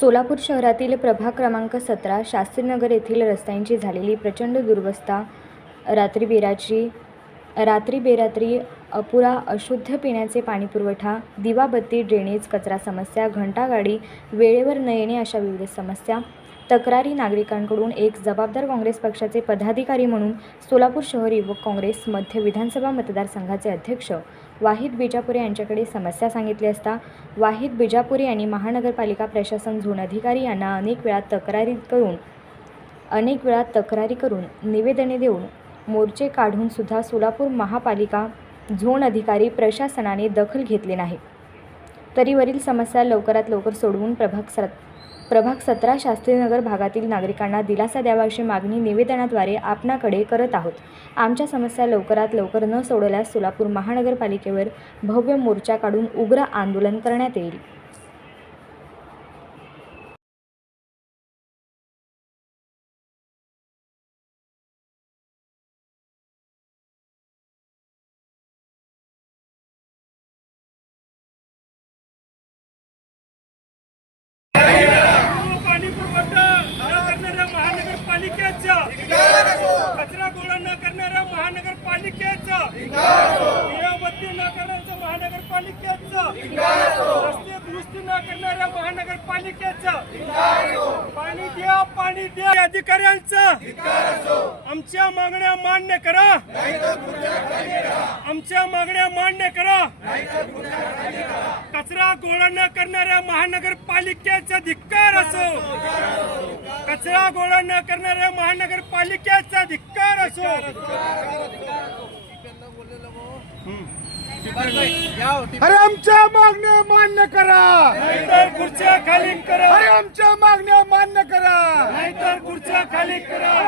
सोलापूर शहरातील प्रभाग क्रमांक 17 शास्त्रीनगर येथील रस्त्यांची झालेली प्रचंड दुरवस्था, रात्री बेरात्री अपुरा अशुद्ध पिण्याचे पाणीपुरवठा, दिवाबत्ती, ड्रेनेज, कचरा समस्या, घंटागाडी वेळेवर न येणे अशा विविध समस्या, तक्रारी नागरिकांकडून एक जबाबदार काँग्रेस पक्षाचे पदाधिकारी म्हणून सोलापूर शहर युवक काँग्रेस मध्य विधानसभा मतदारसंघाचे अध्यक्ष वाहिद बिजापुरे यांच्याकडे समस्या सांगितली असता वाहिद बिजापुरे यांनी महानगरपालिका प्रशासन झोन अधिकारी यांना अनेक वेळा तक्रारी करून निवेदने देऊन मोर्चे काढून सुद्धा सोलापूर महापालिका झोन अधिकारी प्रशासनाने दखल घेतली नाही। तरी वरील समस्या लवकरात लवकर सोडवून प्रभाग 17 शास्त्रीनगर भागातील नागरिकांना दिलासा द्यावा अशी मागणी निवेदनाद्वारे आपणाकडे करत आहोत। आमच्या समस्या लवकरात लवकर न सोडवल्यास सोलापूर महानगरपालिकेवर भव्य मोर्चा काढून उग्र आंदोलन करण्यात येईल। कचरा गोळा न करणाऱ्या महानगरपालिकेचा, दिवाबत्ती न करण्याच्या महानगरपालिकेचा, रस्ते दुरुस्ती न करणाऱ्या महानगरपालिकेचा, पाणी द्या अधिकाऱ्यांचा आमच्या मागण्या मान्य करा, आमच्या मागण्या मान्य करा। कचरा गोळा न करणाऱ्या महानगरपालिकेचा धिक्कार असो, कचरा गोळा न करणाऱ्या महानगरपालिकेचा धिक्कार असो। अरे आमच्या मागण्या मान्य करा, नाहीतर खुर्च्या खाली करा। अरे आमच्या मागण्या मान्य करा, नाहीतर खुर्च्या खाली करा।